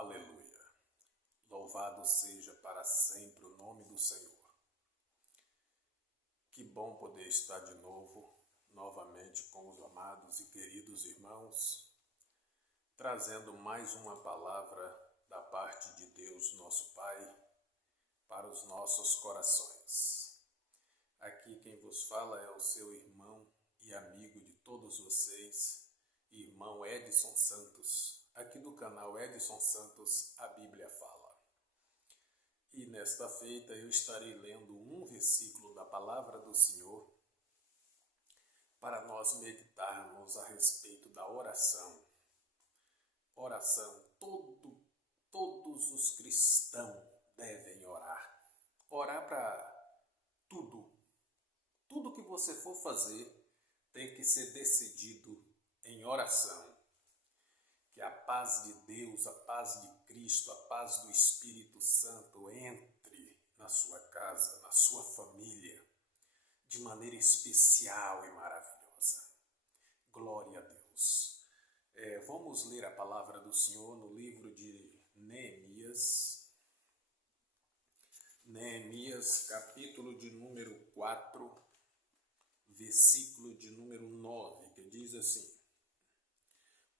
Aleluia. Louvado seja para sempre o nome do Senhor. Que bom poder estar de novo, novamente com os amados e queridos irmãos, trazendo mais uma palavra da parte de Deus, nosso Pai, para os nossos corações. Aqui quem vos fala é o seu irmão e amigo de todos vocês, irmão Edson Santos, aqui do canal Edson Santos, a Bíblia Fala. E nesta feita eu estarei lendo um versículo da Palavra do Senhor para nós meditarmos a respeito da oração. Oração, todos os cristãos devem orar. Orar para tudo. Tudo que você for fazer tem que ser decidido em oração. Que a paz de Deus, a paz de Cristo, a paz do Espírito Santo entre na sua casa, na sua família, de maneira especial e maravilhosa. Glória a Deus. Vamos ler a palavra do Senhor no livro de Neemias. Neemias, capítulo de número 4, versículo de número 9, que diz assim: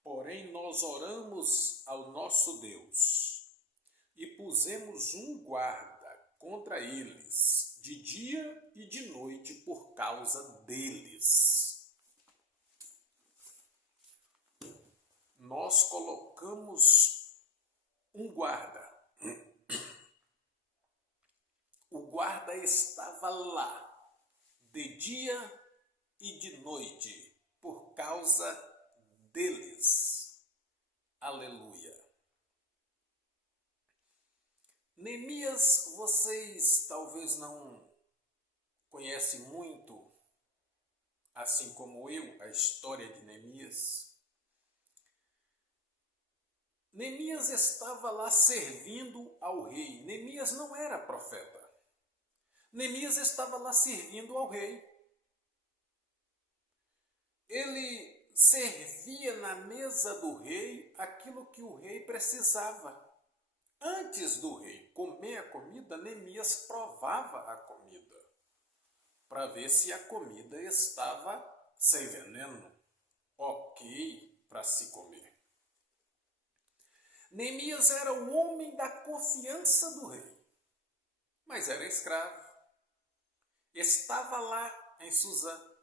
Porém, nós oramos ao nosso Deus e pusemos um guarda contra eles, de dia e de noite, por causa deles. Nós colocamos um guarda. O guarda estava lá, de dia e de noite, por causa deles. Aleluia. Neemias, vocês talvez não conhecem muito, assim como eu, a história de Neemias. Neemias estava lá servindo ao rei. Neemias não era profeta. Neemias estava lá servindo ao rei. Ele servia na mesa do rei aquilo que o rei precisava. Antes do rei comer a comida, Neemias provava a comida para ver se a comida estava sem veneno, ok para se comer. Neemias era o homem da confiança do rei, mas era escravo. Estava lá em Suzã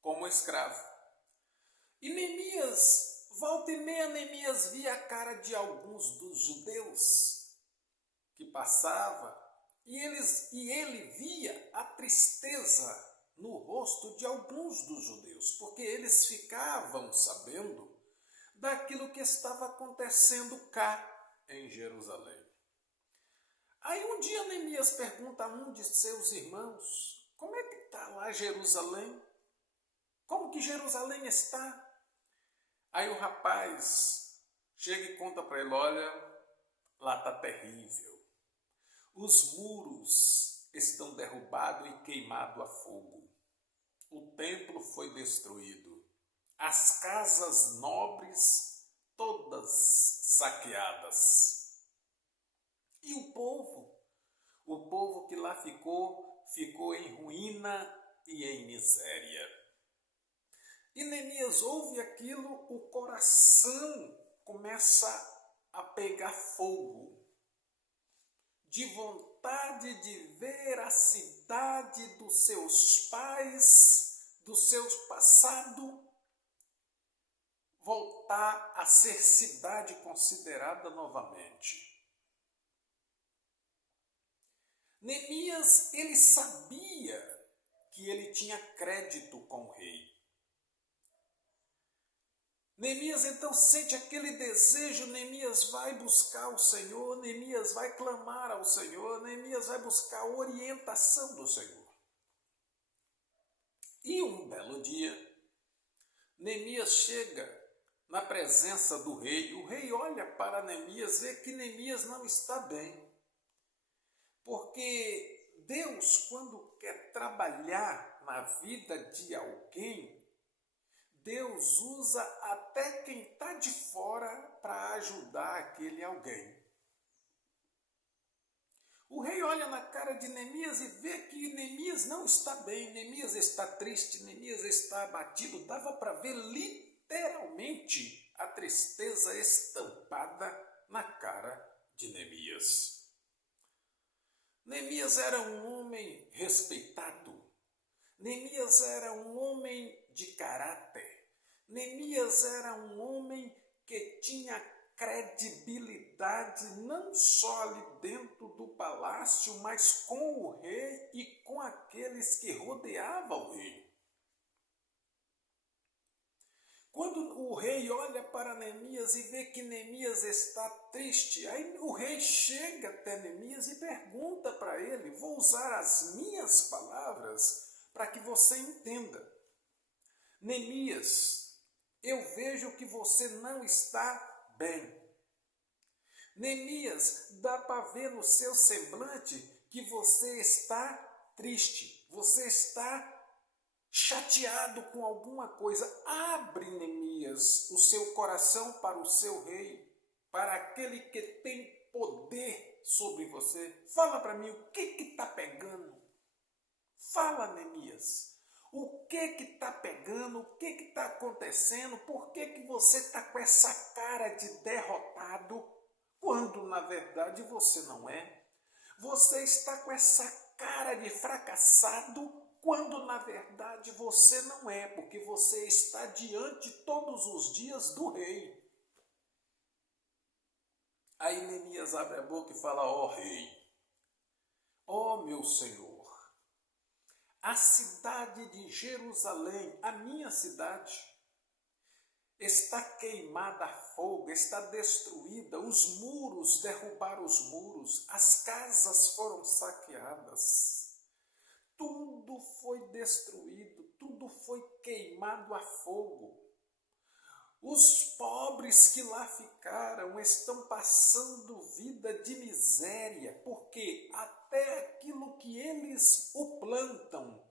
como escravo. E Neemias, volta e meia, Neemias via a cara de alguns dos judeus que passava e ele via a tristeza no rosto de alguns dos judeus, porque eles ficavam sabendo daquilo que estava acontecendo cá em Jerusalém. Aí um dia Neemias pergunta a um de seus irmãos: como é que está lá Jerusalém? Como que Jerusalém está? Aí o rapaz chega e conta para ele: olha, lá está terrível. Os muros estão derrubados e queimados a fogo. O templo foi destruído. As casas nobres todas saqueadas. E o povo que lá ficou em ruína e em miséria. E Neemias ouve aquilo, o coração começa a pegar fogo, de vontade de ver a cidade dos seus pais, do seu passado, voltar a ser cidade considerada novamente. Neemias, ele sabia que ele tinha crédito com o rei. Neemias então sente aquele desejo, Neemias vai buscar o Senhor, Neemias vai clamar ao Senhor, Neemias vai buscar a orientação do Senhor. E um belo dia, Neemias chega na presença do rei, o rei olha para Neemias, vê que Neemias não está bem, porque Deus, quando quer trabalhar na vida de alguém, Deus usa até quem está de fora para ajudar aquele alguém. O rei olha na cara de Neemias e vê que Neemias não está bem, Neemias está triste, Neemias está abatido. Dava para ver literalmente a tristeza estampada na cara de Neemias. Neemias era um homem respeitado. Neemias era um homem de caráter. Neemias era um homem que tinha credibilidade não só ali dentro do palácio, mas com o rei e com aqueles que rodeavam o rei. Quando o rei olha para Neemias e vê que Neemias está triste, aí o rei chega até Neemias e pergunta para ele, vou usar as minhas palavras para que você entenda. Neemias, eu vejo que você não está bem. Neemias, dá para ver no seu semblante que você está triste, você está chateado com alguma coisa. Abre, Neemias, o seu coração para o seu rei, para aquele que tem poder sobre você. Fala para mim, o que está pegando? Fala, Neemias. O que está pegando? O que está acontecendo? Por que você está com essa cara de derrotado, quando na verdade você não é? Você está com essa cara de fracassado, quando na verdade você não é, porque você está diante todos os dias do rei. Aí Neemias abre a boca e fala, ó rei, ó meu Senhor, a cidade de Jerusalém, a minha cidade, está queimada a fogo, está destruída, os muros, derrubaram os muros, as casas foram saqueadas. Tudo foi destruído, tudo foi queimado a fogo. Os pobres que lá ficaram estão passando vida de miséria, porque até aquilo que eles o plantam,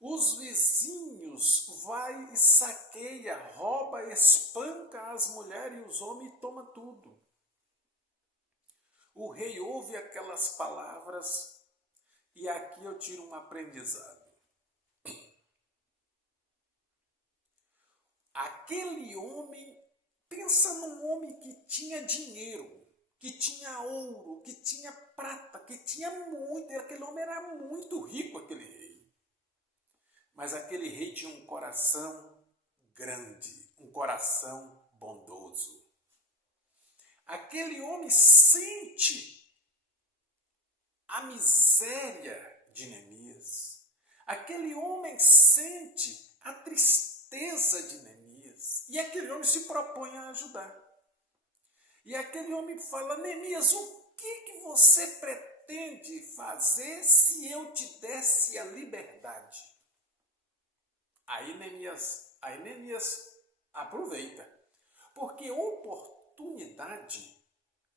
os vizinhos vai e saqueia, rouba, espanca as mulheres e os homens e toma tudo. O rei ouve aquelas palavras. E aqui eu tiro um aprendizado. Aquele homem, pensa num homem que tinha dinheiro, que tinha ouro, que tinha prata, que tinha muito, aquele homem era muito rico, aquele rei. Mas aquele rei tinha um coração grande, um coração bondoso. Aquele homem sente a miséria de Neemias. Aquele homem sente a tristeza de Neemias. E aquele homem se propõe a ajudar. E aquele homem fala, Neemias, o que você pretende fazer se eu te desse a liberdade? Aí Neemias aproveita. Porque oportunidade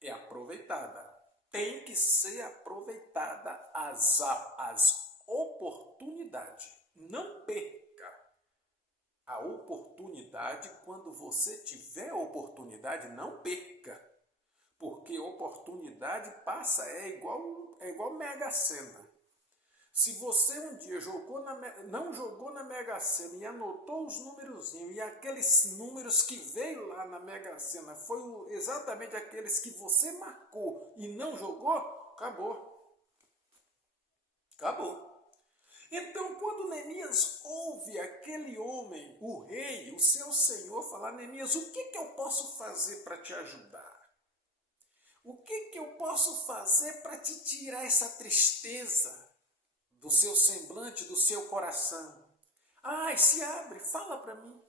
é aproveitada. Tem que ser aproveitada as oportunidades. Não perca a oportunidade. Quando você tiver oportunidade, não perca. Porque oportunidade passa, é igual Mega Sena. Se você um dia não jogou na Mega Sena e anotou os númerozinhos, e aqueles números que veio lá na Mega Sena foi exatamente aqueles que você marcou e não jogou, acabou. Acabou. Então, quando Neemias ouve aquele homem, o rei, o seu senhor, falar, Neemias, o que eu posso fazer para te ajudar? O que eu posso fazer para te tirar essa tristeza do seu semblante, do seu coração? Ai, se abre, fala para mim.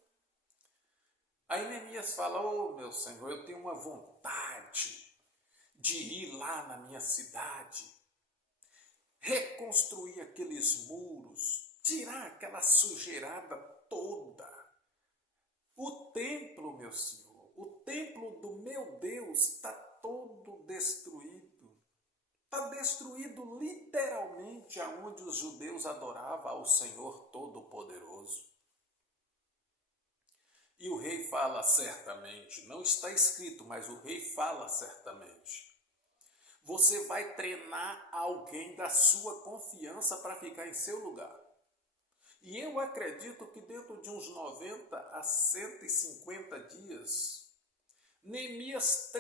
Aí Neemias fala, meu Senhor, eu tenho uma vontade de ir lá na minha cidade, reconstruir aqueles muros, tirar aquela sujeirada toda. O templo, meu Senhor, o templo do meu Deus está todo destruído. Está destruído literalmente aonde os judeus adoravam ao Senhor Todo-Poderoso. E o rei fala certamente, não está escrito, mas o rei fala certamente. Você vai treinar alguém da sua confiança para ficar em seu lugar. E eu acredito que dentro de uns 90 a 150 dias, Neemias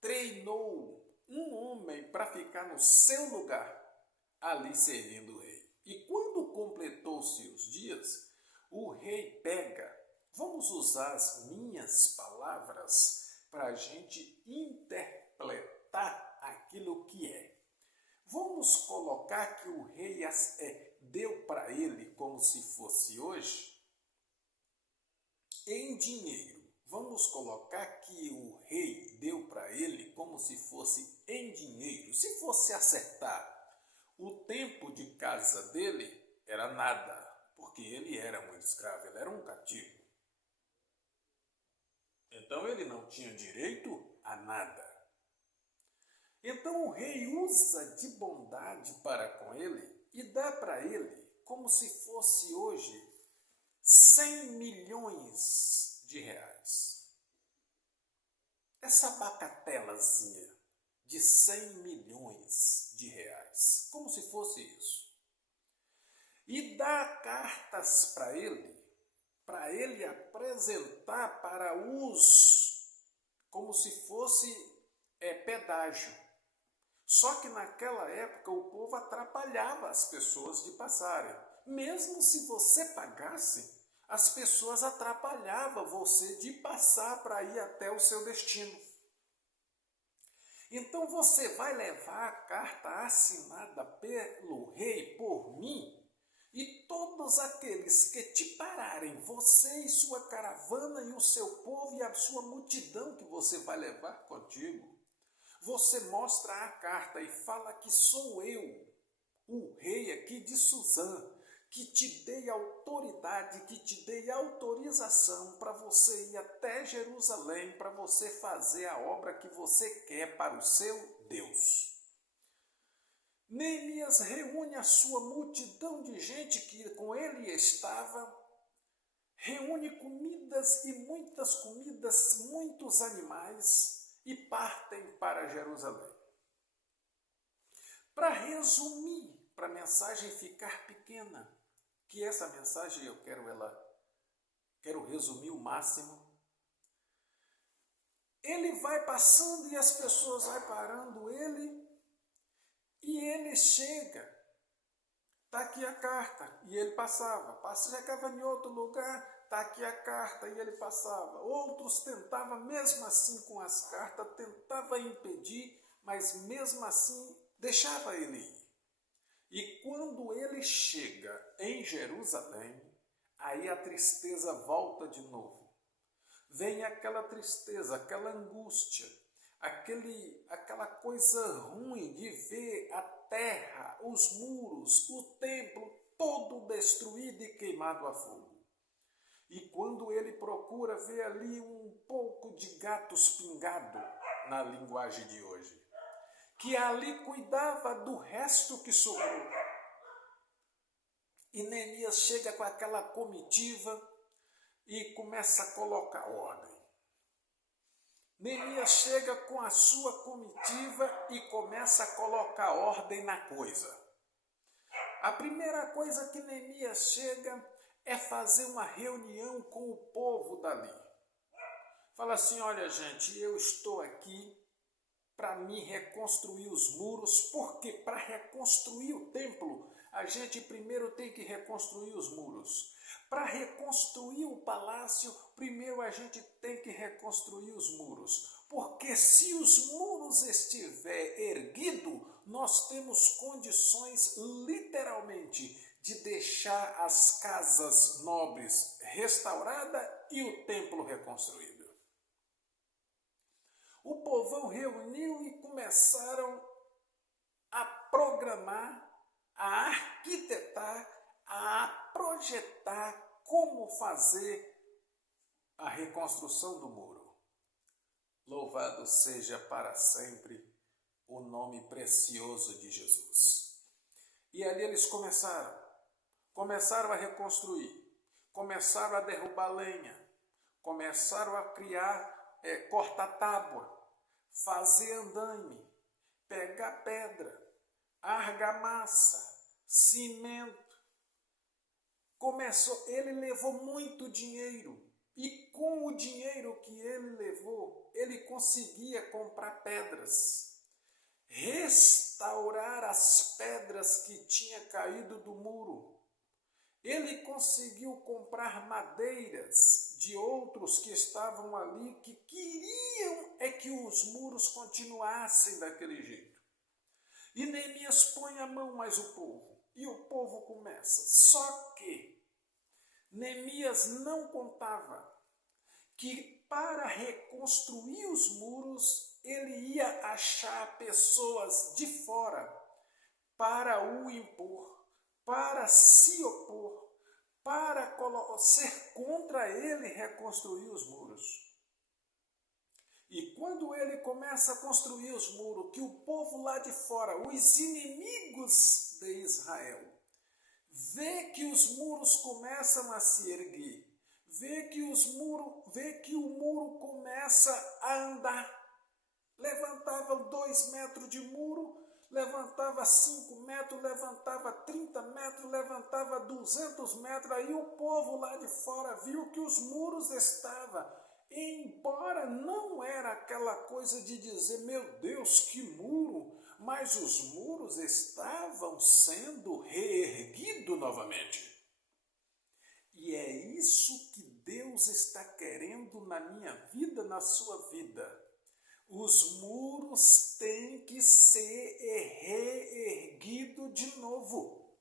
treinou um homem para ficar no seu lugar, ali servindo o rei. E quando completou-se os dias, o rei pega, vamos usar as minhas palavras para a gente interpretar aquilo que é. Vamos colocar que o rei deu para ele, como se fosse hoje, em dinheiro. Vamos colocar que o rei deu para ele como se fosse em dinheiro. Se fosse acertar, o tempo de casa dele era nada, porque ele era um escravo, ele era um cativo. Então ele não tinha direito a nada. Então o rei usa de bondade para com ele e dá para ele como se fosse hoje 100 milhões de reais. Essa bagatelazinha de 100 milhões de reais, como se fosse isso. E dá cartas para ele apresentar para como se fosse pedágio. Só que naquela época o povo atrapalhava as pessoas de passarem. Mesmo se você pagasse, as pessoas atrapalhavam você de passar para ir até o seu destino. Então você vai levar a carta assinada pelo rei por mim, e todos aqueles que te pararem, você e sua caravana e o seu povo e a sua multidão que você vai levar contigo, você mostra a carta e fala que sou eu, o rei aqui de Suzã, que te dei autoridade, que te dei autorização para você ir até Jerusalém, para você fazer a obra que você quer para o seu Deus. Neemias reúne a sua multidão de gente que com ele estava, reúne comidas e muitas comidas, muitos animais e partem para Jerusalém. Para resumir, para a mensagem ficar pequena, que essa mensagem eu quero resumir o máximo. Ele vai passando e as pessoas vão parando ele. E ele chega, está aqui a carta, e ele passava. Chegava em outro lugar, está aqui a carta, e ele passava. Outros tentavam, mesmo assim com as cartas, tentava impedir, mas mesmo assim deixava ele ir. E quando ele chega em Jerusalém, aí a tristeza volta de novo. Vem aquela tristeza, aquela angústia, aquela coisa ruim de ver a terra, os muros, o templo todo destruído e queimado a fogo. E quando ele procura ver ali um pouco de gato espingado, na linguagem de hoje, que ali cuidava do resto que sobrou. E Neemias chega com aquela comitiva e começa a colocar ordem. Neemias chega com a sua comitiva e começa a colocar ordem na coisa. A primeira coisa que Neemias chega é fazer uma reunião com o povo dali. Fala assim, olha gente, eu estou aqui para me reconstruir os muros, porque para reconstruir o templo, a gente primeiro tem que reconstruir os muros. Para reconstruir o palácio, primeiro a gente tem que reconstruir os muros. Porque se os muros estiver erguido, nós temos condições literalmente de deixar as casas nobres restauradas e o templo reconstruído. O povão reuniu e começaram a programar, a arquitetar, a projetar como fazer a reconstrução do muro. Louvado seja para sempre o nome precioso de Jesus. E ali eles começaram a reconstruir, começaram a derrubar lenha, começaram a criar corta-tábua, fazer andaime, pegar pedra, argamassa, cimento. Ele levou muito dinheiro e com o dinheiro que ele levou, ele conseguia comprar pedras, restaurar as pedras que tinham caído do muro. Ele conseguiu comprar madeiras de outros que estavam ali, que queriam que os muros continuassem daquele jeito. E Neemias põe a mão mais o povo, e o povo começa. Só que Neemias não contava que para reconstruir os muros, ele ia achar pessoas de fora para o impor, para se opor, para ser contra ele reconstruir os muros. E quando ele começa a construir os muros, que o povo lá de fora, os inimigos de Israel, vê que os muros começam a se erguer, vê que o muro começa a andar. Levantava 2 metros de muro, levantava 5 metros, levantava 30 metros, levantava 200 metros. Aí o povo lá de fora viu que os muros estavam, embora não era aquela coisa de dizer, meu Deus, que muro, mas os muros estavam sendo reerguidos novamente. E é isso que Deus está querendo na minha vida, na sua vida. Os muros têm que ser reerguidos de novo.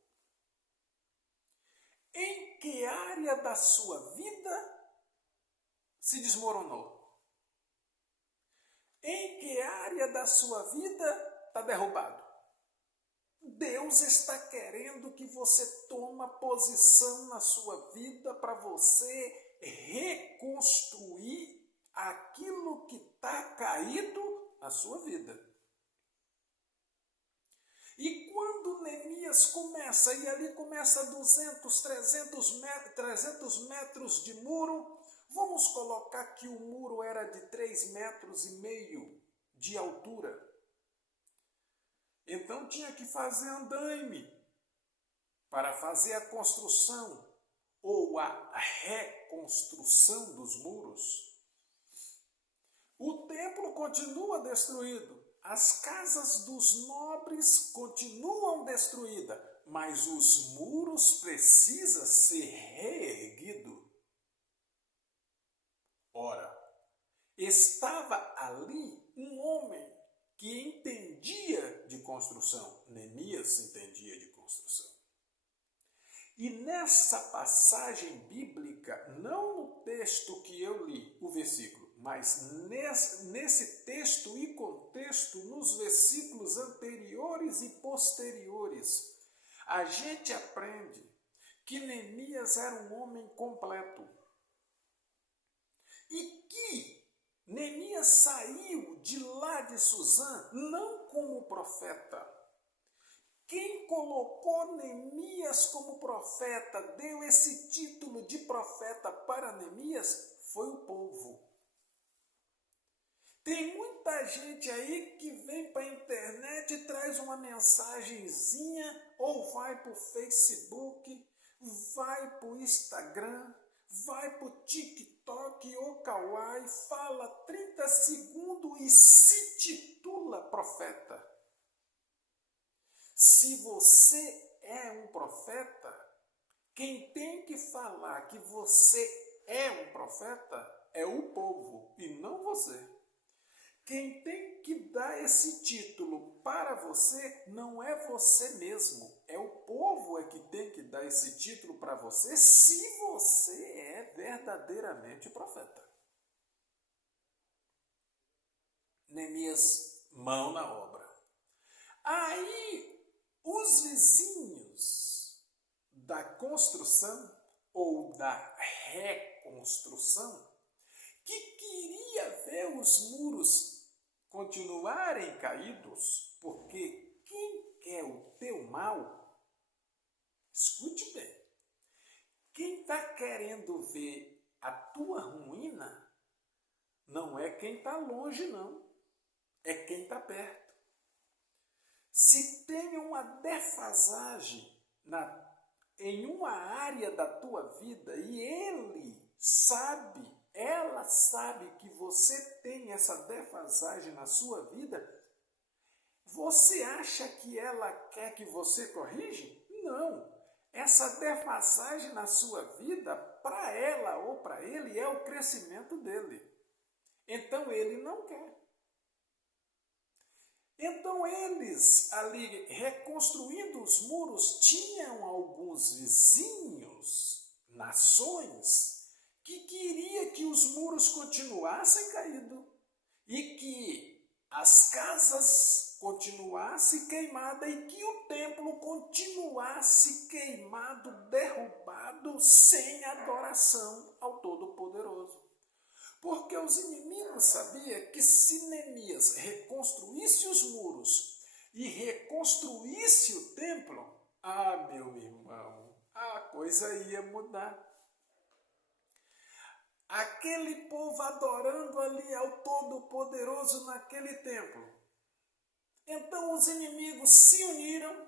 Em que área da sua vida se desmoronou? Em que área da sua vida está derrubado? Deus está querendo que você tome posição na sua vida para você reconstruir aquilo que está caído na sua vida. E quando Neemias começa, e ali começa 200, 300 metros de muro, vamos colocar que o muro era de 3,5 metros de altura. Então tinha que fazer andaime para fazer a construção ou a reconstrução dos muros. O templo continua destruído, as casas dos nobres continuam destruídas, mas os muros precisam ser reerguidos. Ora, estava ali um homem que entendia de construção. Neemias entendia de construção. E nessa passagem bíblica, não no texto que eu li, o versículo, mas nesse texto e contexto, nos versículos anteriores e posteriores, a gente aprende que Neemias era um homem completo. E que Neemias saiu de lá de Suzã não como profeta. Quem colocou Neemias como profeta, deu esse título de profeta para Neemias, foi o povo. Tem muita gente aí que vem para a internet e traz uma mensagenzinha, ou vai para o Facebook, vai para o Instagram, vai para o TikTok ou Kawaii, fala 30 segundos e se titula profeta. Se você é um profeta, quem tem que falar que você é um profeta é o povo e não você. Quem tem que dar esse título para você não é você mesmo, é o povo que tem que dar esse título para você se você é verdadeiramente profeta. Neemias, mão na obra. Aí, os vizinhos da construção ou da reconstrução, que queria ver os muros continuarem caídos, porque quem quer o teu mal, escute bem, quem está querendo ver a tua ruína não é quem está longe, não. É quem está perto. Se tem uma defasagem em uma área da tua vida e ela sabe que você tem essa defasagem na sua vida, você acha que ela quer que você corrija? Não. Essa defasagem na sua vida, para ela ou para ele, é o crescimento dele. Então ele não quer. Então eles ali reconstruindo os muros tinham alguns vizinhos, nações, que queria que os muros continuassem caídos e que as casas continuassem queimadas e que o templo continuasse queimado, derrubado, sem adoração ao Todo-Poderoso. Porque os inimigos sabiam que se Neemias reconstruísse os muros e reconstruísse o templo, meu irmão, a coisa ia mudar. Aquele povo adorando ali ao Todo-Poderoso naquele templo. Então os inimigos se uniram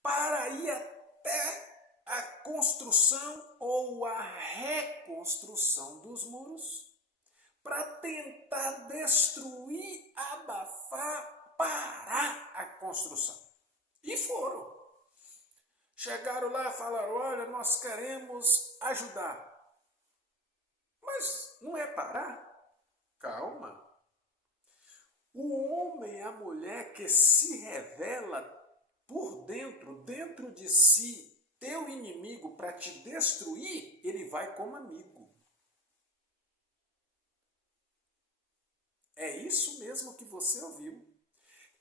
para ir até a construção ou a reconstrução dos muros, para tentar destruir, abafar, parar a construção. E foram. Chegaram lá e falaram, olha, nós queremos ajudar. Mas não é parar? Calma. O homem e a mulher que se revela por dentro de si, teu inimigo para te destruir, ele vai como amigo. É isso mesmo que você ouviu.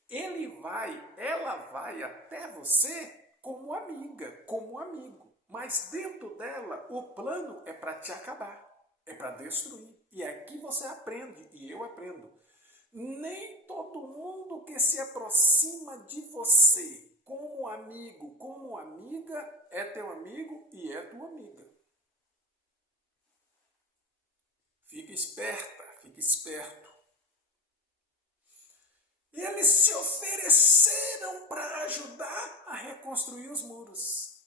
Ela vai até você como amiga, como amigo. Mas dentro dela, o plano é para te acabar, é para destruir. E aqui você aprende, e eu aprendo. Nem todo mundo que se aproxima de você como amigo, como amiga, é teu amigo e é tua amiga. Fica esperta, fica esperto. Eles se ofereceram para ajudar a reconstruir os muros.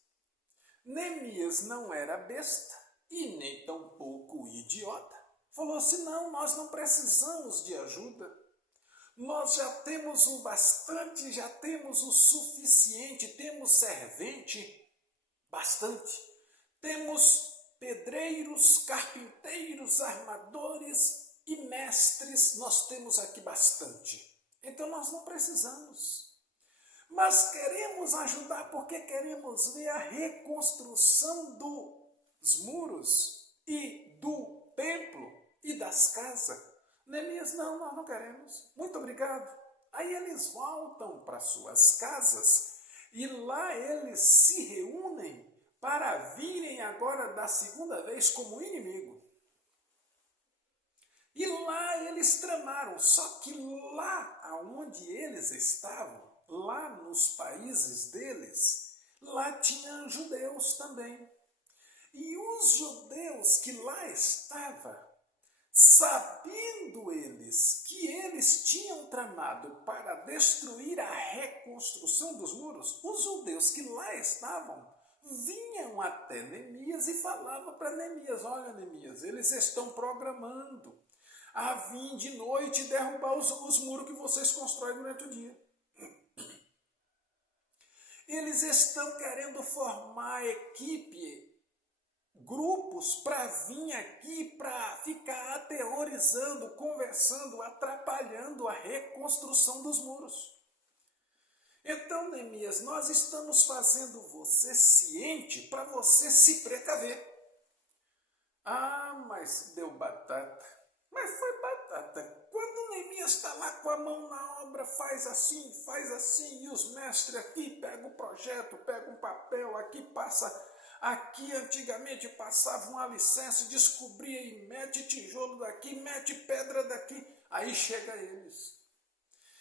Neemias não era besta e nem tampouco idiota. Falou assim, não, nós não precisamos de ajuda. Nós já temos o bastante, já temos o suficiente, temos servente, bastante. Temos pedreiros, carpinteiros, armadores e mestres, nós temos aqui bastante. Então nós não precisamos. Mas queremos ajudar porque queremos ver a reconstrução dos muros e do templo e das casas. Neemias, não, nós não queremos. Muito obrigado. Aí eles voltam para suas casas e lá eles se reúnem para virem agora da segunda vez como inimigo. E lá eles tramaram, só que lá onde eles estavam, lá nos países deles, lá tinham judeus também. E os judeus que lá estavam, sabendo eles que eles tinham tramado para destruir a reconstrução dos muros, os judeus que lá estavam vinham até Neemias e falavam para Neemias, olha Neemias, eles estão programando a vir de noite e derrubar os muros que vocês constroem durante o dia. Eles estão querendo formar equipe, grupos para vir aqui, para ficar aterrorizando, conversando, atrapalhando a reconstrução dos muros. Então, Neemias, nós estamos fazendo você ciente para você se precaver. Mas deu batata. Mas foi batata. Quando Neemias está lá com a mão na obra, faz assim, e os mestres aqui pegam o projeto, pegam um papel, aqui passa... Aqui antigamente passava um alicerce, descobria e mete tijolo daqui, mete pedra daqui. Aí chega eles.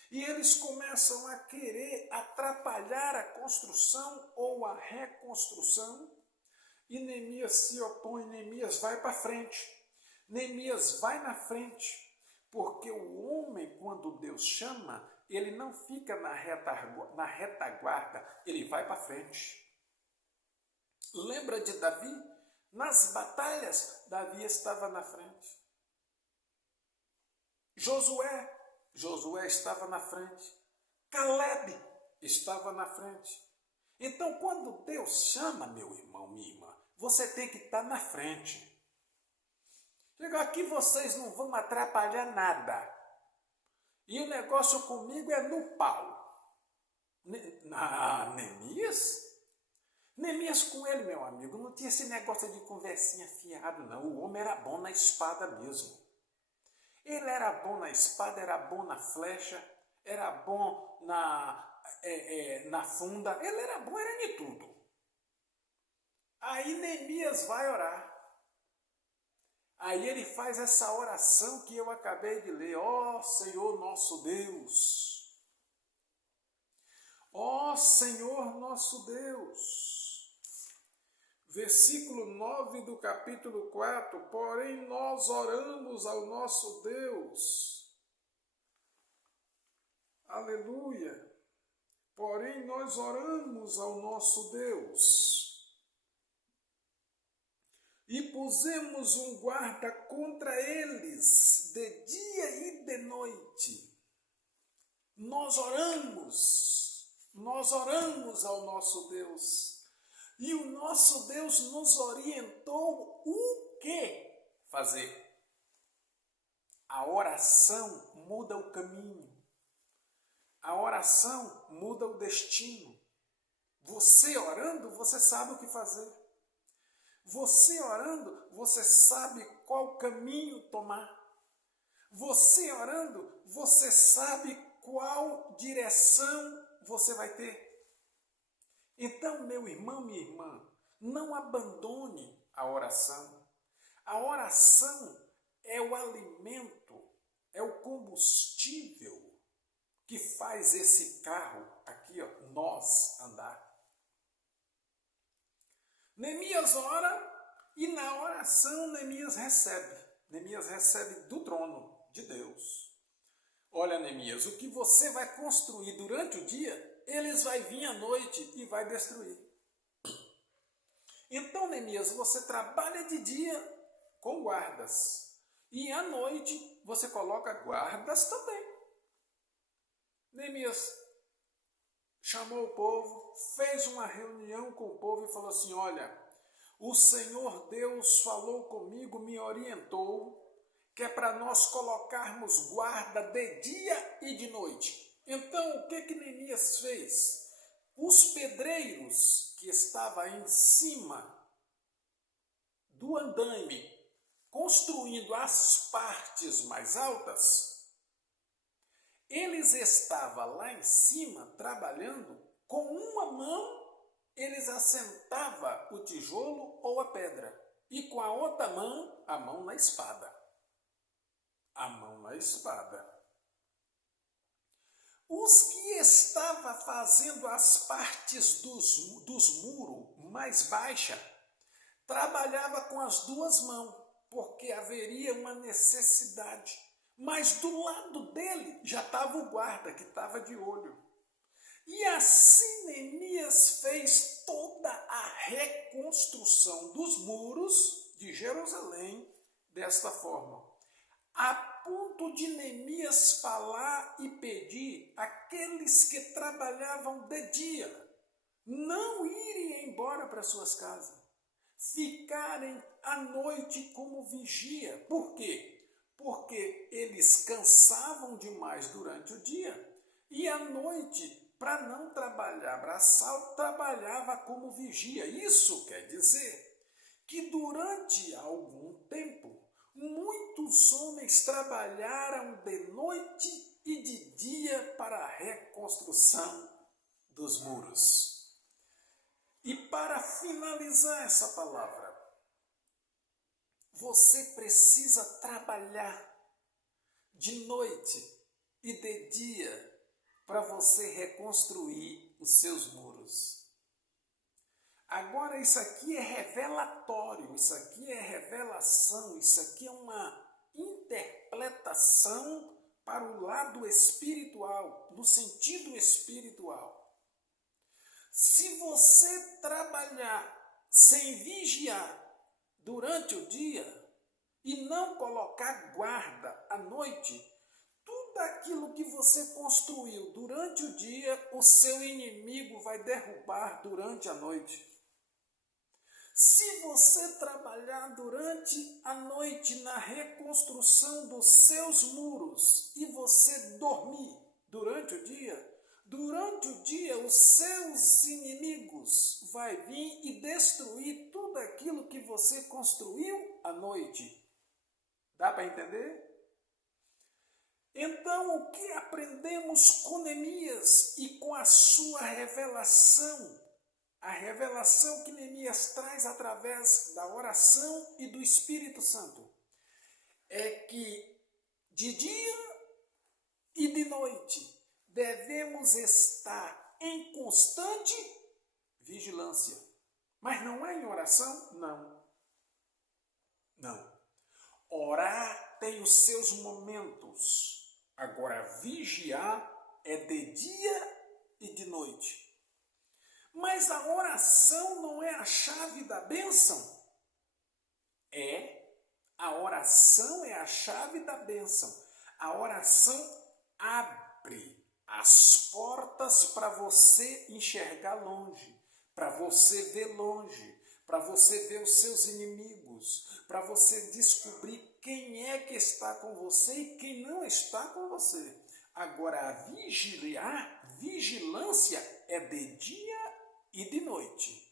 E eles começam a querer atrapalhar a construção ou a reconstrução. E Neemias se opõe, Neemias vai para frente. Neemias vai na frente, porque o homem, quando Deus chama, ele não fica na retaguarda, ele vai para frente. Lembra de Davi? Nas batalhas, Davi estava na frente. Josué estava na frente. Caleb estava na frente. Então, quando Deus chama, meu irmão, minha irmã, você tem que estar na frente. Chega aqui, vocês não vão atrapalhar nada. E o negócio comigo é no pau. Neemias? Neemias com ele, meu amigo, não tinha esse negócio de conversinha fiado, não. O homem era bom na espada mesmo. Ele era bom na espada, era bom na flecha, era bom na funda. Ele era bom, era de tudo. Aí Neemias vai orar. Aí ele faz essa oração que eu acabei de ler. Ó Senhor nosso Deus. Ó Senhor nosso Deus. Versículo 9 do capítulo 4. Porém nós oramos ao nosso Deus. Aleluia. Porém nós oramos ao nosso Deus. E pusemos um guarda contra eles, de dia e de noite. Nós oramos ao nosso Deus. E o nosso Deus nos orientou o que fazer. A oração muda o caminho. A oração muda o destino. Você orando, você sabe o que fazer. Você orando, você sabe qual caminho tomar. Você orando, você sabe qual direção você vai ter. Então, meu irmão, minha irmã, não abandone a oração. A oração é o alimento, é o combustível que faz esse carro aqui, ó, nós andar. Neemias ora e na oração Neemias recebe do trono de Deus. Olha, Neemias, o que você vai construir durante o dia, eles vão vir à noite e vai destruir. Então, Neemias, você trabalha de dia com guardas e à noite você coloca guardas também. Neemias chamou o povo, fez uma reunião com o povo e falou assim: olha, o Senhor Deus falou comigo, me orientou, que é para nós colocarmos guarda de dia e de noite. Então, o que Neemias fez? Os pedreiros que estavam em cima do andaime, construindo as partes mais altas, eles estavam lá em cima trabalhando, com uma mão eles assentavam o tijolo ou a pedra, e com a outra mão, a mão na espada. A mão na espada. Os que estavam fazendo as partes dos muros mais baixas, trabalhava com as duas mãos, porque haveria uma necessidade. Mas do lado dele já estava o guarda, que estava de olho. E assim Neemias fez toda a reconstrução dos muros de Jerusalém desta forma. A ponto de Neemias falar e pedir àqueles que trabalhavam de dia não irem embora para suas casas, ficarem à noite como vigia. Por quê? Porque eles cansavam demais durante o dia e à noite, para não trabalhar braçal, trabalhava como vigia. Isso quer dizer que durante algum tempo, muitos homens trabalharam de noite e de dia para a reconstrução dos muros. E para finalizar essa palavra, você precisa trabalhar de noite e de dia para você reconstruir os seus muros. Agora, isso aqui é revelatório, isso aqui é revelação, isso aqui é uma interpretação para o lado espiritual, no sentido espiritual. Se você trabalhar sem vigiar durante o dia e não colocar guarda à noite, tudo aquilo que você construiu durante o dia, o seu inimigo vai derrubar durante a noite. Se você trabalhar durante a noite na reconstrução dos seus muros e você dormir durante o dia os seus inimigos vão vir e destruir tudo aquilo que você construiu à noite. Dá para entender? Então, o que aprendemos com Neemias e com a sua revelação? A revelação que Neemias traz através da oração e do Espírito Santo é que de dia e de noite devemos estar em constante vigilância. Mas não é em oração? Não. Orar tem os seus momentos. Agora, vigiar é de dia e de noite. Mas a oração não é a chave da bênção? A oração é a chave da bênção. A oração abre as portas para você enxergar longe, para você ver longe, para você ver os seus inimigos, para você descobrir quem é que está com você e quem não está com você. Agora, a vigilância é de dia e de noite.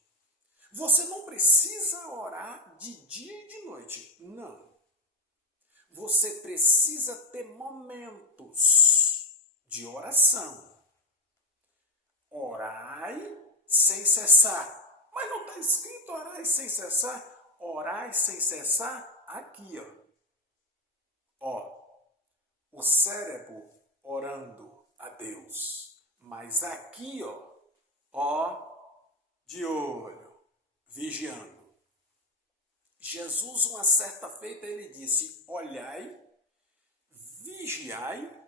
Você não precisa orar de dia e de noite, não. Você precisa ter momentos de oração. Orai sem cessar. Mas não está escrito orai sem cessar? Orai sem cessar aqui, o cérebro orando a Deus. Mas aqui, de olho, vigiando. Jesus, uma certa feita, ele disse: olhai, vigiai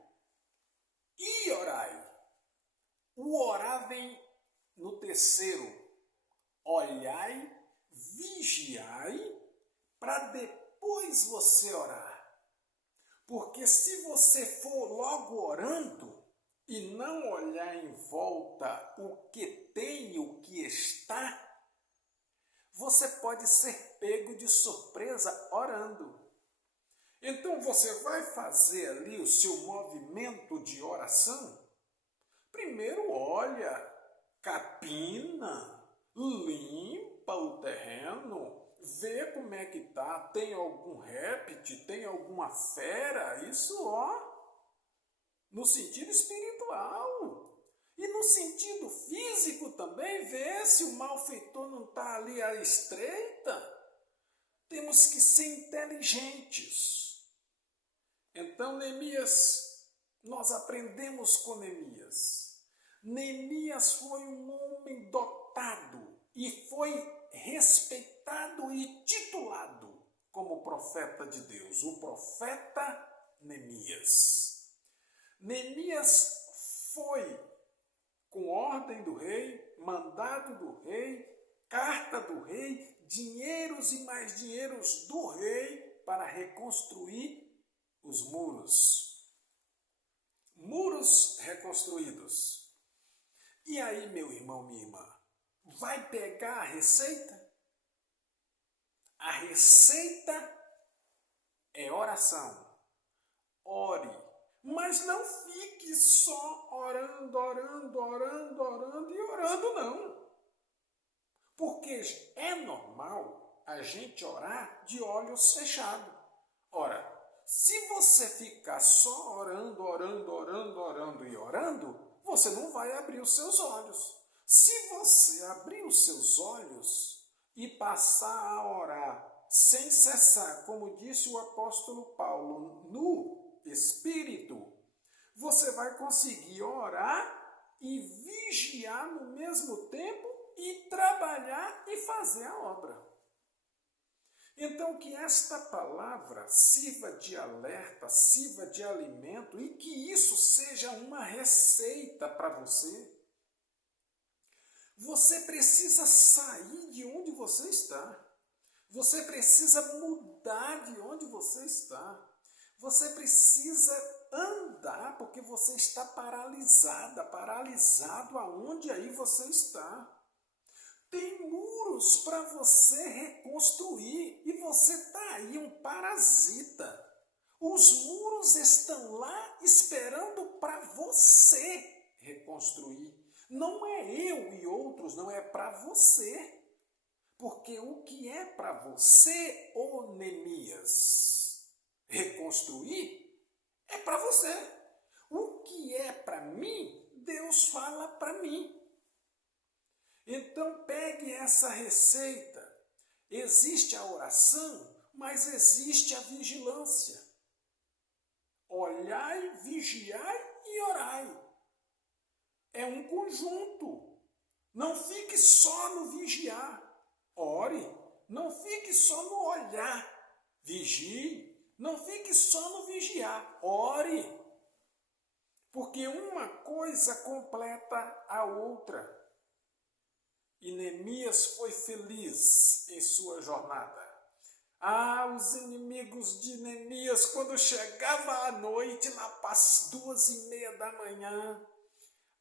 e orai. O orar vem no terceiro. Olhai, vigiai, para depois você orar. Porque se você for logo orando e não olhar em volta o que tem e o que está, você pode ser pego de surpresa orando. Então você vai fazer ali o seu movimento de oração. Primeiro olha, capina, limpa o terreno, vê como é que tá, tem algum réptil, tem alguma fera, isso no sentido espiritual. E no sentido físico também, vê se o malfeitor não está ali à estreita. Temos que ser inteligentes. Então, Neemias, nós aprendemos com Neemias. Neemias foi um homem dotado e foi respeitado e titulado como profeta de Deus, o profeta Neemias. Neemias foi com ordem do rei, mandado do rei, carta do rei, dinheiros e mais dinheiros do rei para reconstruir os muros. Muros reconstruídos. E aí, meu irmão, minha irmã, vai pegar a receita? A receita é oração. Ore. Mas não fique só orando e orando, não. Porque é normal a gente orar de olhos fechados. Ora, se você ficar só orando e orando, você não vai abrir os seus olhos. Se você abrir os seus olhos e passar a orar sem cessar, como disse o apóstolo Paulo, no Espírito, você vai conseguir orar e vigiar no mesmo tempo e trabalhar e fazer a obra. Então, que esta palavra sirva de alerta, sirva de alimento e que isso seja uma receita para você. Você precisa sair de onde você está. Você precisa mudar de onde você está. Você precisa andar porque você está paralisado aonde aí você está. Tem muros para você reconstruir e você está aí um parasita. Os muros estão lá esperando para você reconstruir. Não é eu e outros, não é para você. Porque o que é para você, ô Neemias, reconstruir, é para você. O que é para mim, Deus fala para mim. Então pegue essa receita. Existe a oração, mas existe a vigilância. Olhai, vigiai e orai. É um conjunto. Não fique só no vigiar. Ore. Não fique só no olhar. Vigie. Não fique só no vigiar. Ore. Porque uma coisa completa a outra. E Neemias foi feliz em sua jornada. Os inimigos de Neemias, quando chegava a noite, lá para as 2:30 da manhã,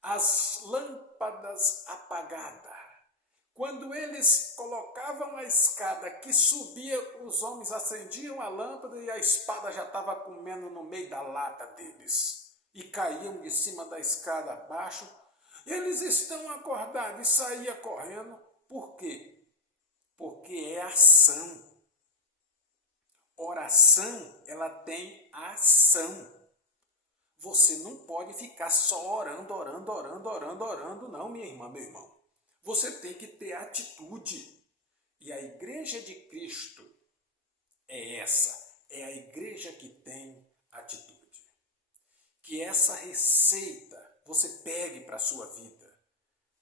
as lâmpadas apagadas. Quando eles colocavam a escada que subia, os homens acendiam a lâmpada e a espada já estava comendo no meio da lata deles. E caíam de cima da escada abaixo. Eles estão acordados e saíam correndo. Por quê? Porque é ação. Oração, ela tem ação. Você não pode ficar só orando, não, minha irmã, meu irmão. Você tem que ter atitude. E a igreja de Cristo é essa. É a igreja que tem atitude. Que essa receita você pegue para a sua vida.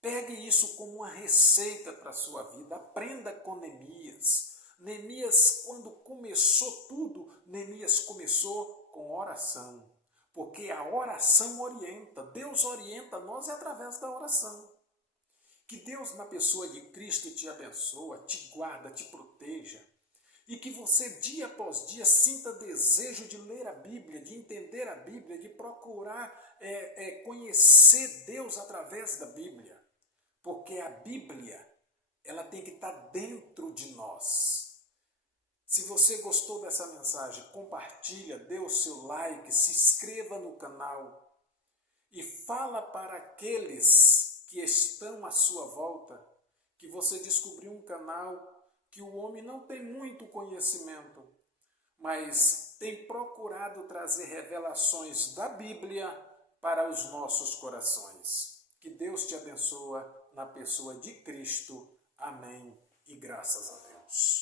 Pegue isso como uma receita para a sua vida. Aprenda com Neemias. Neemias, quando começou tudo, Neemias começou com oração. Porque a oração orienta. Deus orienta nós através da oração. Que Deus, na pessoa de Cristo, te abençoa, te guarda, te proteja. E que você, dia após dia, sinta desejo de ler a Bíblia, de entender a Bíblia, de procurar conhecer Deus através da Bíblia. Porque a Bíblia, ela tem que estar dentro de nós. Se você gostou dessa mensagem, compartilha, dê o seu like, se inscreva no canal e fala para aqueles que estão à sua volta que você descobriu um canal que o homem não tem muito conhecimento, mas tem procurado trazer revelações da Bíblia para os nossos corações. Que Deus te abençoe na pessoa de Cristo. Amém e graças a Deus.